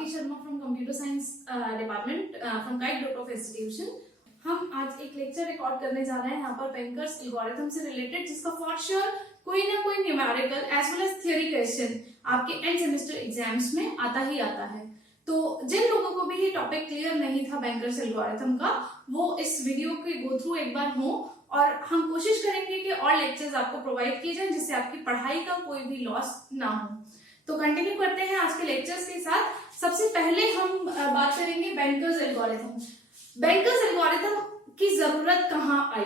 Swati Sharma from computer science department from kite group of institution. हम आज एक लेक्चर रिकॉर्ड करने जा रहे हैं यहाँ पर बैंकर्स एल्गोरिथम से रिलेटेड, जिसका फॉर श्योर कोई ना कोई numerical as well as theory question आपके एंड सेमेस्टर एग्जाम्स में आता ही आता है। तो जिन लोगों को भी ये टॉपिक क्लियर नहीं था बैंकर्स एल्गोरिथम का, वो इस वीडियो के गो थ्रू एक बार हो, और हम कोशिश करेंगे कि और लेक्चर्स आपको प्रोवाइड किए जाएं जिससे आपकी पढ़ाई का कोई भी लॉस ना हो। तो कंटिन्यू करते हैं आज के लेक्चर्स के साथ। सबसे पहले हम बात करेंगे बैंकर्स एल्गोरिथम। बैंकर्स एल्गोरिथम की जरूरत कहाँ आई?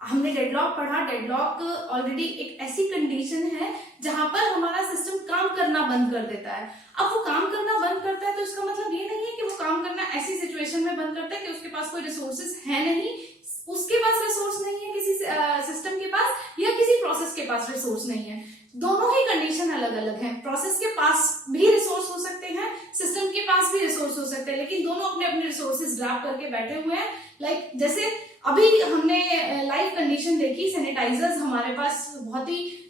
हमने डेडलॉक पढ़ा। डेडलॉक ऑलरेडी एक ऐसी कंडीशन है जहां पर हमारा सिस्टम काम करना बंद कर देता है। अब वो काम करना बंद करता है तो इसका मतलब ये नहीं है कि वो काम करना ऐसी सिचुएशन में बंद करता है कि उसके पास कोई रिसोर्सेज है नहीं, उसके पास रिसोर्स नहीं है किसी सिस्टम के पास, या किसी प्रोसेस के पास रिसोर्स नहीं है। दोनों ही कंडीशन अलग अलग हैं। प्रोसेस के पास भी रिसोर्स हो सकते हैं, सिस्टम के पास भी रिसोर्स हो सकते हैं, लेकिन दोनों अपने अपने रिसोर्सेज ग्रैब करके बैठे हुए हैं। लाइक जैसे अभी हमने लाइव कंडीशन देखी, सैनिटाइजर्स हमारे पास बहुत ही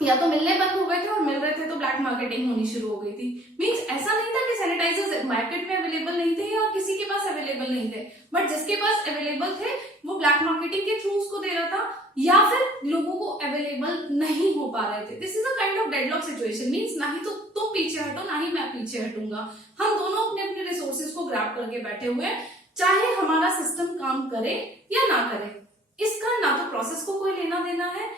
या तो मिलने बंद हो गए थे, और मिल रहे थे तो ब्लैक मार्केटिंग होनी शुरू हो गई थी। मींस ऐसा नहीं था कि सैनिटाइजर्स मार्केट में अवेलेबल नहीं थे या किसी के पास अवेलेबल नहीं थे, बट जिसके पास अवेलेबल थे वो ब्लैक मार्केटिंग के थ्रू उसको दे रहा था, या फिर लोगों को अवेलेबल नहीं हो पा रहे थे। This is a kind of deadlock situation. Means ना ही तो तुम पीछे हटो, ना ही मैं पीछे हटूंगा। हम दोनों अपने अपने रिसोर्सेज को ग्रैब करके बैठे हुए हैं, चाहे हमारा सिस्टम काम करे या ना करे। इसका ना तो प्रोसेस को कोई लेना देना है,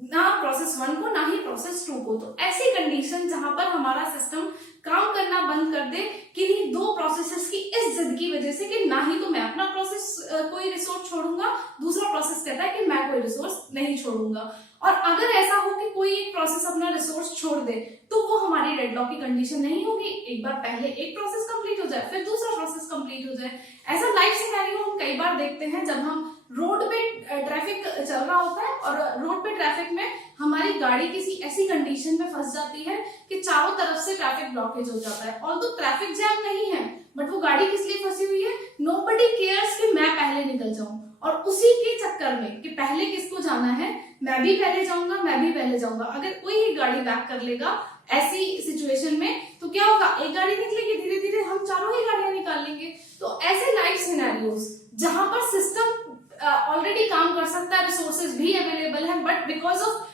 ना प्रोसेस 1 को, ना ही प्रोसेस 2 को। तो ऐसी कंडीशन जहां पर हमारा सिस्टम काम करना बंद कर दे किन्हीं दो प्रोसेसेस की इस जिद की वजह से कि ना ही तो मैं अपना प्रोसेस कोई रिसोर्स छोड़ूंगा, दूसरा प्रोसेस कहता है कि मैं कोई रिसोर्स नहीं छोड़ूंगा। और अगर ऐसा हो कि कोई एक प्रोसेस अपना रिसोर्स छोड़ दे तो वो हमारी डेडलॉक की कंडीशन नहीं होगी। एक बार पहले एक प्रोसेस कंप्लीट हो जाए, फिर दूसरा प्रोसेस कंप्लीट हो जाए। ऐसा लाइफ सिनेरियो हम कई बार देखते हैं जब हम रोड पे ट्रैफिक चल रहा होता है और रोड पे ट्रैफिक में हमारी गाड़ी किसी ऐसी कंडीशन में फंस जाती है कि चारों तरफ से ट्रैफिक ब्लॉकेज हो जाता है। और तो ट्रैफिक जैम नहीं है, बट वो गाड़ी किस लिए फंसी हुई है? नोबडी केयर्स कि मैं पहले निकल जाऊं, और उसी के चक्कर में कि पहले किसको जाना है, मैं भी पहले जाऊंगा, मैं भी पहले जाऊंगा। अगर कोई एक गाड़ी बैक कर लेगा ऐसी सिचुएशन में तो क्या होगा? एक गाड़ी निकलेगी, धीरे धीरे हम चारों ही गाड़ियां निकाल लेंगे। तो ऐसे लाइफ सिनेरियोस जहां पर सिस्टम ऑलरेडी काम कर सकता है, रिसोर्सेज भी अवेलेबल है, बट बिकॉज ऑफ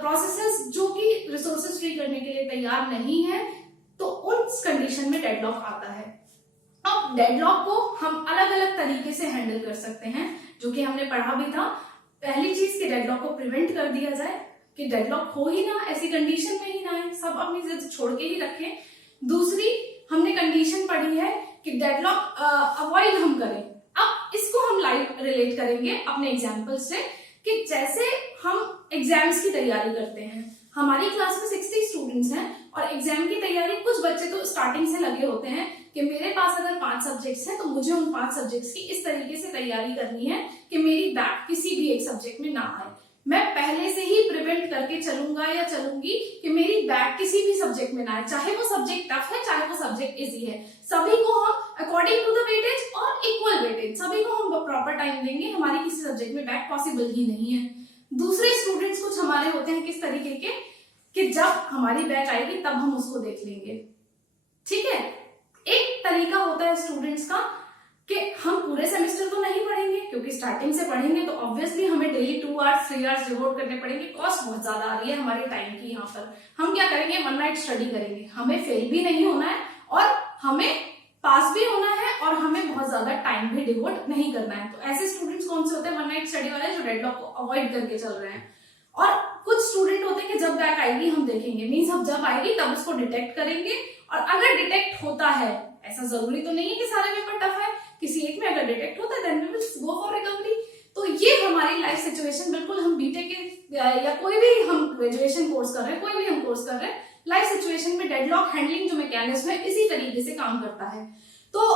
प्रोसेसेस जो कि रिसोर्सेज फ्री करने के लिए तैयार नहीं है, तो उस कंडीशन में डेडलॉक आता है। अब डेडलॉक को हम अलग अलग तरीके से हैंडल कर सकते हैं, जो कि हमने पढ़ा भी था। पहली चीज कि डेडलॉक को प्रिवेंट कर दिया जाए, कि डेडलॉक हो ही ना, ऐसी कंडीशन में ही ना है, सब अपनी जिद छोड़ के ही रखें। दूसरी हमने कंडीशन पढ़ी है कि डेडलॉक अवॉइड हम करें। अब इसको हम लाइव रिलेट करेंगे अपने एग्जाम्पल से, कि जैसे हम एग्जाम्स की तैयारी करते हैं, हमारी क्लास में 60 स्टूडेंट्स हैं और एग्जाम की तैयारी, कुछ बच्चे तो स्टार्टिंग से लगे होते हैं कि मेरे पास अगर 5 सब्जेक्ट्स हैं तो मुझे उन 5 सब्जेक्ट्स की इस तरीके से तैयारी करनी है कि मेरी बैक किसी भी एक सब्जेक्ट में ना आए। मैं पहले से ही प्रिवेंट करके चलूंगा या चलूंगी कि मेरी बैक किसी भी सब्जेक्ट में ना आए, चाहे वो सब्जेक्ट टफ है, चाहे वो सब्जेक्ट इजी है। सभी को हम अकॉर्डिंग टू द वेटेज और इक्वल वेटेज सभी को हम प्रॉपर टाइम देंगे। हमारी किसी सब्जेक्ट में बैक पॉसिबल ही नहीं है। दूसरे स्टूडेंट्स कुछ हमारे होते हैं किस तरीके के, कि जब हमारी बैक आएगी तब हम उसको देख लेंगे। ठीक है, एक तरीका होता है स्टूडेंट्स का कि हम पूरे सेमेस्टर तो नहीं पढ़ेंगे, क्योंकि स्टार्टिंग से पढ़ेंगे तो ऑब्वियसली हमें डेली 2 आवर्स 3 आवर्स डिवोट करने पड़ेंगे। कॉस्ट बहुत ज्यादा आ रही है हमारे टाइम की। यहाँ पर हम क्या करेंगे? 1 नाइट स्टडी करेंगे। हमें फेल भी नहीं होना है और हमें पास भी होना है, और हमें बहुत ज्यादा टाइम भी डिवोट नहीं करना है। तो ऐसे स्टूडेंट्स कौन से होते हैं? 1 नाइट स्टडी वाले, जो डेडलॉक को अवॉइड करके चल रहे हैं। और कुछ स्टूडेंट होते हैं कि जब बैक आएगी हम देखेंगे, मीन्स हम जब आएगी तब उसको डिटेक्ट करेंगे। और अगर डिटेक्ट होता है, ऐसा जरूरी तो नहीं है कि सारे पेपर टफ है, किसी एक में अगर डिटेक्ट होता है then we will go for recovery. तो ये हमारी लाइफ सिचुएशन, बिल्कुल हम बीटेक के या कोई भी हम ग्रेजुएशन कोर्स कर रहे हैं, कोई भी हम कोर्स कर रहे हैं, लाइफ सिचुएशन में डेडलॉक हैंडलिंग जो मैकेनिज्म है इसी तरीके से काम करता है। तो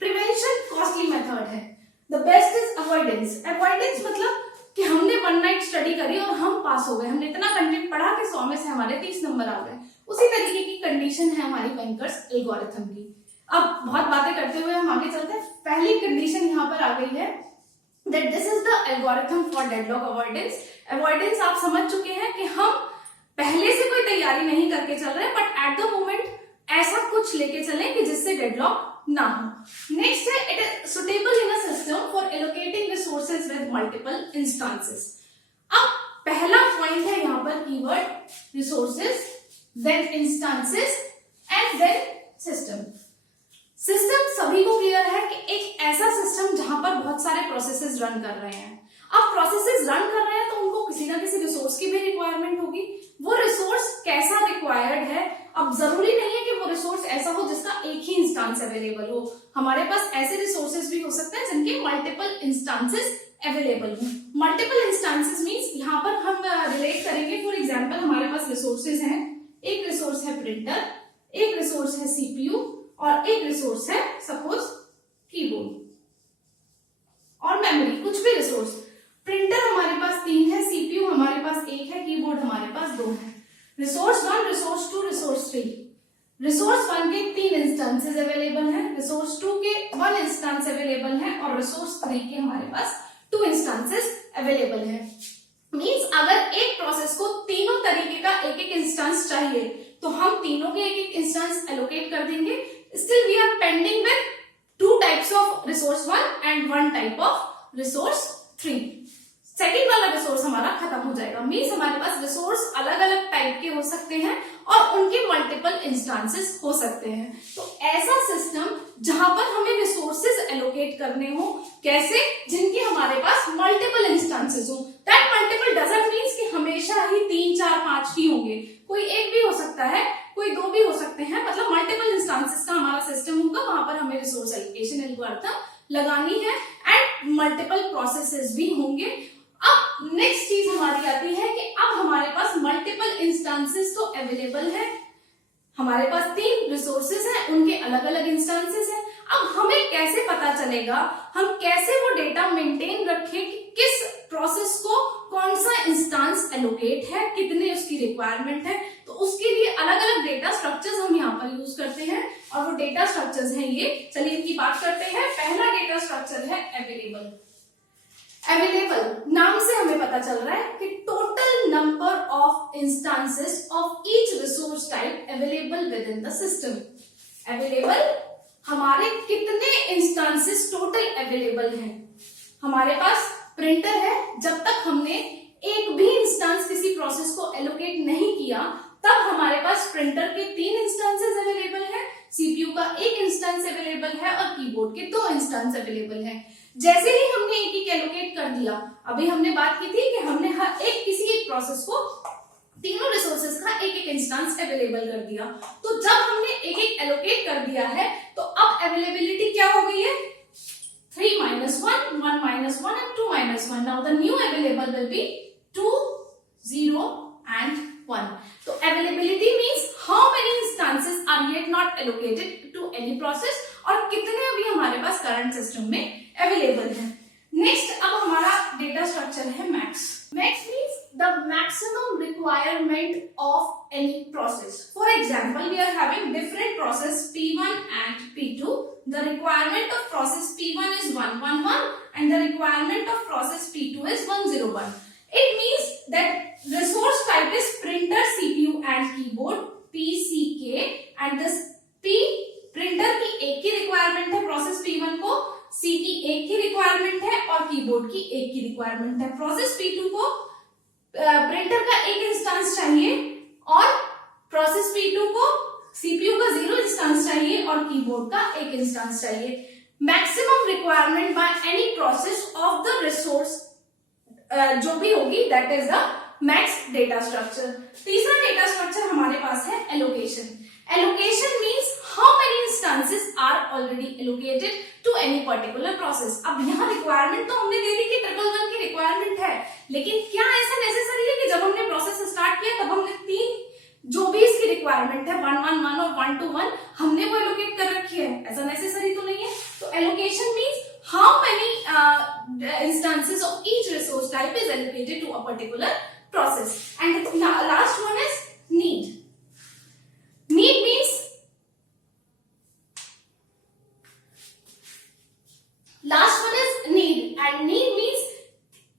प्रिवेंशन कॉस्टली मेथड है, the best is avoidance. Avoidance मतलब कि हमने 1 नाइट स्टडी करी और हम पास हो गए, हमने इतना कंटेंट पढ़ा कि 100 में से हमारे 30 नंबर आ गए। उसी तरीके की कंडीशन है हमारी बैंकर्स एल्गोरिथम की। अब बहुत बातें करते हुए हम आगे चलते हैं। पहली कंडीशन यहाँ पर आ गई है that this is the algorithm for deadlock avoidance। Avoidance आप समझ चुके हैं कि हम पहले से कोई तैयारी नहीं करके चल रहे हैं, बट एट द मोमेंट ऐसा कुछ लेके चलें कि जिससे डेडलॉक ना हो। नेक्स्ट है, it is suitable in a system for allocating resources with multiple instances. अब पहला पॉइंट है यहाँ पर keyword resources, then instances and then system. System सभी को क्लियर है कि एक ऐसा सिस्टम जहां पर बहुत सारे प्रोसेसेस रन कर रहे हैं। अब प्रोसेसेस रन कर रहे हैं तो उनको किसी ना किसी रिसोर्स की भी रिक्वायरमेंट होगी। वो रिसोर्स कैसा रिक्वायर्ड है, अब जरूरी नहीं है कि वो रिसोर्स ऐसा हो जिसका एक ही इंस्टांस अवेलेबल हो। हमारे पास ऐसे रिसोर्सेज भी हो सकते हैं जिनके मल्टीपल इंस्टांसेस अवेलेबल हो। मल्टीपल इंस्टांसेस मींस यहाँ पर हम रिलेट करेंगे। फॉर एग्जांपल हमारे पास रिसोर्सेज हैं, एक रिसोर्स है प्रिंटर, एक रिसोर्स है सीपीयू और एक रिसोर्स है सपोज कीबोर्ड और मेमोरी, कुछ भी रिसोर्स। प्रिंटर हमारे पास 3 है, सीपीयू हमारे पास 1 है, कीबोर्ड हमारे पास 2 है। Resource 1, resource 2, resource 3। रिसोर्स 1 के 3 इंस्टांसेस अवेलेबल हैं, रिसोर्स 2 के 1 इंस्टांस अवेलेबल है और रिसोर्स 3 के हमारे पास 2 इंस्टांसेस अवेलेबल है। मींस अगर एक प्रोसेस को तीनों तरीके का एक एक इंस्टांस चाहिए तो हम तीनों के एक एक इंस्टांस एलोकेट कर देंगे। Still we are pending with 2 types of resource 1 and 1 type of resource 3। Second वाला रिसोर्स हमारा खत्म हो जाएगा। मींस हमारे पास रिसोर्स अलग अलग टाइप के हो सकते हैं और उनके मल्टीपल इंस्टांसेस हो सकते हैं। तो ऐसा सिस्टम जहां पर हमें रिसोर्सेज एलोकेट करने हो, कैसे, जिनके हमारे पास मल्टीपल इंस्टांसेस हो। दैट मल्टीपल डजंट मीन्स कि हमेशा ही 3, 4, 5 ही होंगे, कोई एक भी हो सकता है, कोई 2 भी हो सकते हैं। मतलब मल्टीपल इंस्टांसेस का हमारा सिस्टम होगा, वहां पर हमें रिसोर्स एलोकेशन एल्गोरिथम लगानी है एंड मल्टीपल प्रोसेसेस भी होंगे। अब नेक्स्ट चीज हमारी आती है कि अब हमारे पास मल्टीपल इंस्टांसेस तो अवेलेबल है, हमारे पास 3 रिसोर्सेज हैं, उनके अलग अलग इंस्टांसेस हैं। अब हमें कैसे पता चलेगा, हम कैसे वो डेटा मेंटेन रखें कि किस प्रोसेस को कौन सा इंस्टांस एलोकेट है, कितने उसकी रिक्वायरमेंट है। तो उसके लिए अलग अलग डेटा स्ट्रक्चर्स हम यहाँ पर यूज करते हैं और वो डेटा स्ट्रक्चर्स हैं ये। चलिए इनकी बात करते हैं। पहला डेटा स्ट्रक्चर है अवेलेबल। अवेलेबल नाम से हमें पता चल रहा है कि total number of instances of each resource type available with in the system. Available हमारे कितने इंस्टांसेस टोटल अवेलेबल हैं। हमारे पास प्रिंटर है, जब तक हमने एक भी इंस्टांस किसी प्रोसेस को एलोकेट नहीं किया तब हमारे पास प्रिंटर के 3 इंस्टांसेस अवेलेबल है, सीपीयू का 1 इंस्टांस अवेलेबल है और कीबोर्ड के 2 इंस्टांस अवेलेबल है। जैसे ही हमने एक एक एलोकेट कर दिया, अभी हमने बात की थी कि हमने हर एक किसी एक प्रोसेस को तीनों रिसोर्सेज का एक एक इंस्टांस अवेलेबल कर दिया। तो जब हमने एक एक एलोकेट कर दिया है तो अब अवेलेबिलिटी क्या हो गई है, 3 - 1, 1 - 1 and 2 - 1. Now the new available will be 2, 0 and 1. So availability means how many instances are yet not allocated to any process और कितने अभी हमारे पास करंट सिस्टम में अवेलेबल है। नेक्स्ट अब हमारा डेटा स्ट्रक्चर है max. Max means the maximum requirement of any process. For example, we are having different process P1 and P2. The requirement of process P1 is 111 and the requirement of process P2 is 101. It means that resource type is printer, CPU and keyboard, PCK, and this P printer की एक की requirement है process P1 को, C की एक की requirement है और keyboard की एक की requirement है। process P2 को प्रिंटर का एक इंस्टांस चाहिए और प्रोसेस P2 को सीपीयू का 0 इंस्टांस चाहिए और कीबोर्ड का 1 इंस्टांस चाहिए। Maximum requirement by any process of the resource जो भी होगी that is the max data structure. तीसरा डेटा स्ट्रक्चर हमारे पास है allocation. Allocation means how many instances are already allocated to any particular process. अब यहाँ रिक्वायरमेंट तो हमने दे दी कि 111 की रिक्वायरमेंट है, लेकिन क्या ऐसा नेसेसरी है कि जब हमने प्रोसेस स्टार्ट किया तब हमने 3 जो भी इसकी रिक्वायरमेंट है 111 और 121 हमने वो एलोकेट कर रखी है? ऐसा नेसेसरी तो नहीं है। तो allocation means how many instances of each resource type is allocated to a particular process. And last one is need. Need means last one is need and need means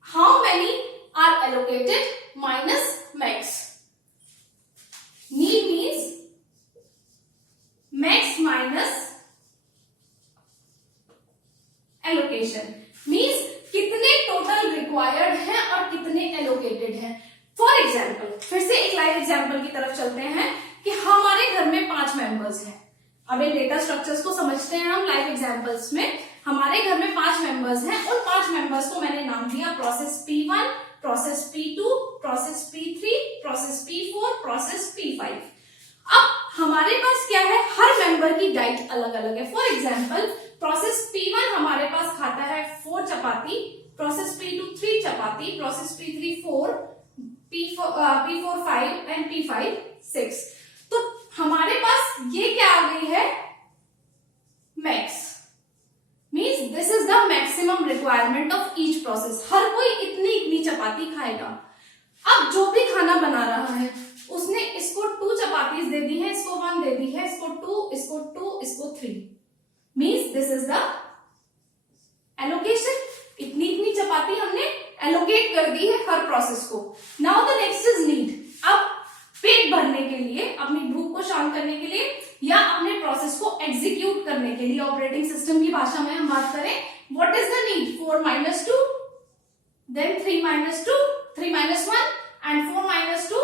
how many are allocated minus max. Need means allocation means कितने total required हैं और कितने allocated हैं। For example, फिर से एक live example की तरफ चलते हैं कि हमारे घर में 5 मेंबर्स हैं। अब इन डेटा स्ट्रक्चर्स को समझते हैं हम लाइव एग्जाम्पल्स में। हमारे घर में 5 मेंबर्स हैं और 5 मेंबर्स को मैंने नाम दिया process P1, process P2, process P3, process P4, process P5। अब हमारे पास क्या है, हर मेंबर की डाइट अलग अलग है। फॉर एग्जाम्पल, प्रोसेस P1 हमारे पास खाता है 4 चपाती, प्रोसेस P2 3 चपाती, process P3 4, P4 5 and P5 6। तो हमारे पास ये क्या आ गई है, max means this is the maximum requirement of each process. हर कोई इतनी इतनी चपाती खाएगा। अब जो भी खाना बना रहा है उसने इसको 2 चपातीज दे दी है, इसको 1 दे दी है, इसको 2, इसको 2, इसको 3 means this is the allocation. इतनी इतनी चपाती हमने एलोकेट कर दी है हर प्रोसेस को। Now the next is need. अब पेट भरने के लिए, अपनी भूख को शांत करने के लिए या अपने प्रोसेस को एग्जीक्यूट करने के लिए, ऑपरेटिंग सिस्टम की भाषा में हम बात करें, what is the need, 4 - 2, then 3 - 2, 3 - 1 and 4 - 2,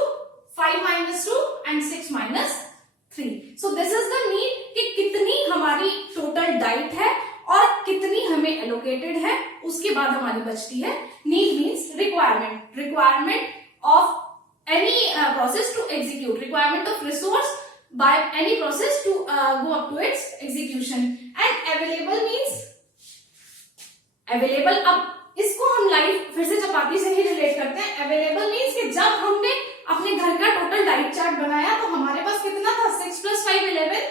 5 - 2 and 6 - 3। So this is the need कि कितनी हमारी टोटल डाइट है और कितनी हमें एलोकेटेड है, उसके बाद हमारी बचती है need means requirement, requirement of any process to execute, requirement of resource by any process to go up to its execution, and available means available। अब इसको हम लाइव फिर से चपाती से ही रिलेट करते हैं। अवेलेबल मीन्स कि जब हमने अपने घर का टोटल डाइट चार्ट बनाया तो हमारे पास कितना था, 6 + 5 11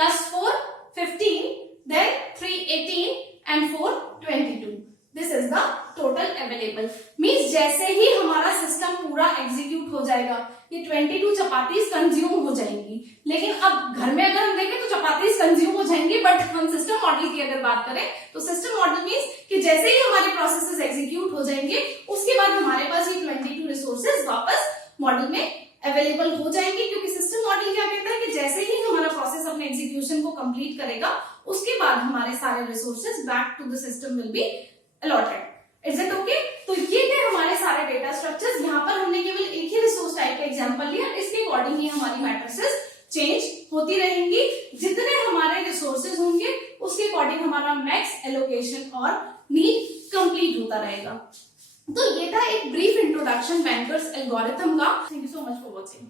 + 4 15, then 3 18 and 4 22। This is the total available means जैसे ही हमारा सिस्टम पूरा एग्जीक्यूट हो जाएगा ये 22 चपातीज कंज्यूम हो जाएंगी। लेकिन अब घर में अगर हम देखें तो चपातीज कंज्यूम हो जाएंगी, बट हम सिस्टम मॉडल की अगर बात करें तो सिस्टम मॉडल मीन्स कि जैसे ही हमारे प्रोसेसेस एग्जीक्यूट हो जाएंगे उसके बाद हमारे पास ये 22 रिसोर्सेज वापस मॉडल में अवेलेबल हो जाएंगे। क्योंकि सिस्टम मॉडल क्या कहता है कि जैसे ही हमारा प्रोसेस अपने एग्जीक्यूशन को कंप्लीट करेगा उसके बाद हमारे सारे resources back to the system will be allotted. Is it okay? तो ये थे हमारे सारे डेटा स्ट्रक्चर्स। यहाँ पर हमने केवल एक ही रिसोर्स टाइप का एग्जांपल लिया, इसके अकॉर्डिंग ही हमारी मैट्रिसेस चेंज होती रहेंगी। जितने हमारे रिसोर्सेज होंगे उसके अकॉर्डिंग हमारा मैक्स, एलोकेशन और नीड कंप्लीट होता रहेगा। तो ये था एक ब्रीफ इंट्रोडक्शन बैंकर्स एल्गोरिथम का। Thank you so much for watching.